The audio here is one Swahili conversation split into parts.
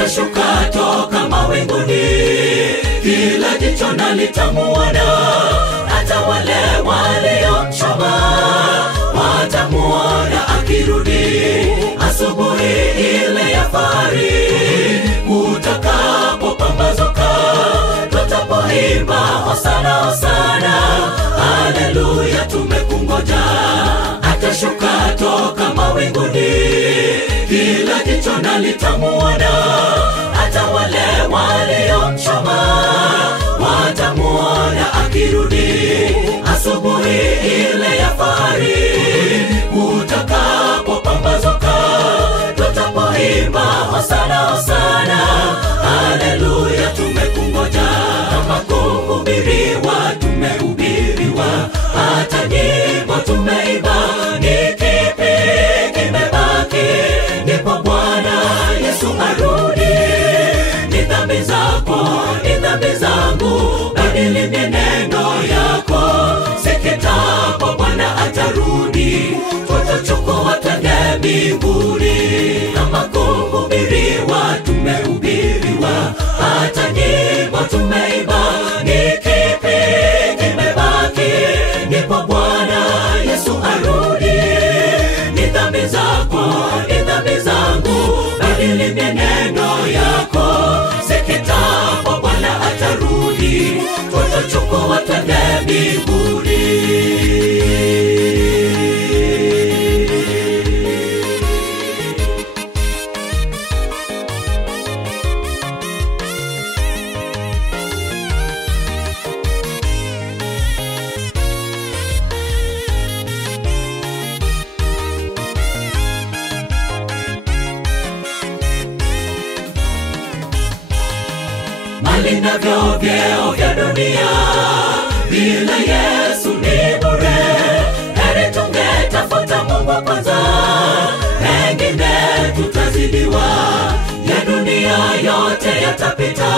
atashuka toka mawinguni, kila jicho na litamuona, hata wale waliomchoma watamuona akirudi. Asubuhi ile ya fahari, kutakapopambazuka, tutapoimba hosana hosana, haleluya tumekungoja. Atashuka toka mawinguni, kila jicho na litamuona, hata wale waliomchoma watamuona akirudi. Asubuhi ile ya fahari, kutakapopambazuka, tutapoimba hosana hosana, haleluya tumekungoja. Kama kuhubiriwa tumehubiriwa, hata nyimbo tumeimba, ni kipi kimebaki? Ndipo Bwana Yesu arudi. Ni dhambi zako, ni dhambi zangu, badili mienendo yako. Sikitapo Bwana atarudi, tutachukua twende mbinguni. Kama kuhubiriwa tumehubiriwa, hata nyimbo tumeimba, ni kipi kimebaki? Ndipo Bwana Yesu arudi. Ni dhambi zako, ni dhambi zangu, badili mienendo yako. Sikitapo Bwana atarudi, tutachukua twende mbinguni. Mali na vyeo vya dunia, bila Yesu ni bure. Heri tungetafuta Mungu kwanza, pengine tutazidiwa. Ya dunia yote yatapita,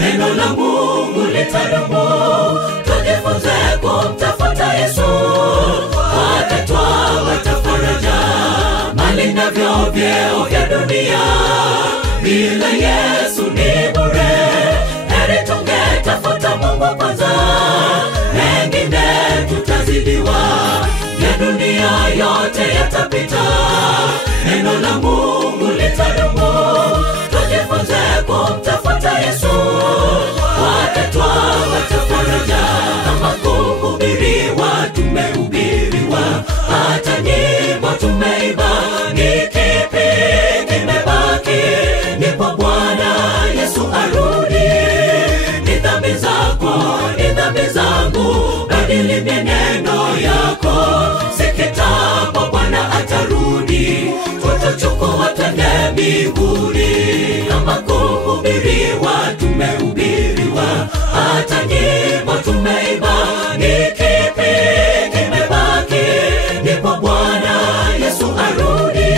neno la Mungu litadumu. Tujifunze kumtafuta Yesu, kwake twapata faraja. Mali na vyeo vya dunia, bila Yesu ni bure. Heri tungetafuta Mungu kwanza, pengine tutazidiwa. Ya dunia yote yatapita, neno la Mungu litadumu. Tujifunze kumtafuta Yesu, kwake twapata faraja. Kama kuhubiriwa tumehubiriwa, hata nyimbo tumeimba, ni kipi kimebaki? Ndipo Bwana Yesu arudi. Ni dhambi zako, ni dhambi zangu, badili mienendo yako. Sikitapo Bwana atarudi, tutachukua twende mbinguni. Kama kuhubiriwa tumehubiriwa, hata nyimbo tumeimba, ni kipi kimebaki? Ndipo Bwana Yesu arudi.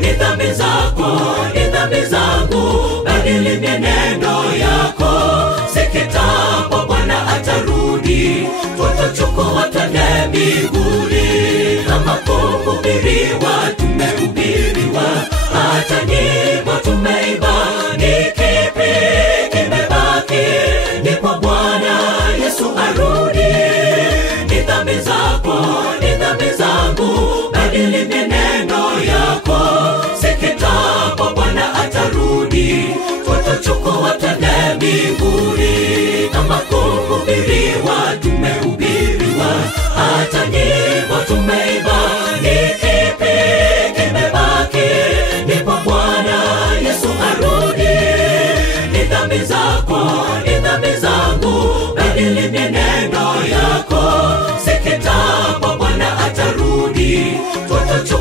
Ni dhambi zako, ni dhambi zangu, badili mienendo yako. Sikitapo Bwana atarudi, tutachukua twende mbinguni. Kama kuhubiriwa tumehubiriwa, hata nyimbo tumeimba, ni kipi kimebaki? Ndipo Bwana Yesu arudi. Ni dhambi zako, ni dhambi zangu, badili mienendo yako. Sikitapo Bwana atarudi, tutachukua twende mbinguni. Kama kuhubiriwa tumehubiriwa, hata nyimbo tumeimba, ni kipi kimebaki? Ndipo Bwana Yesu arudi. Ni dhambi zako, ni dhambi zangu, badili mienendo yako. Sikitapo Bwana atarudi, tutachukua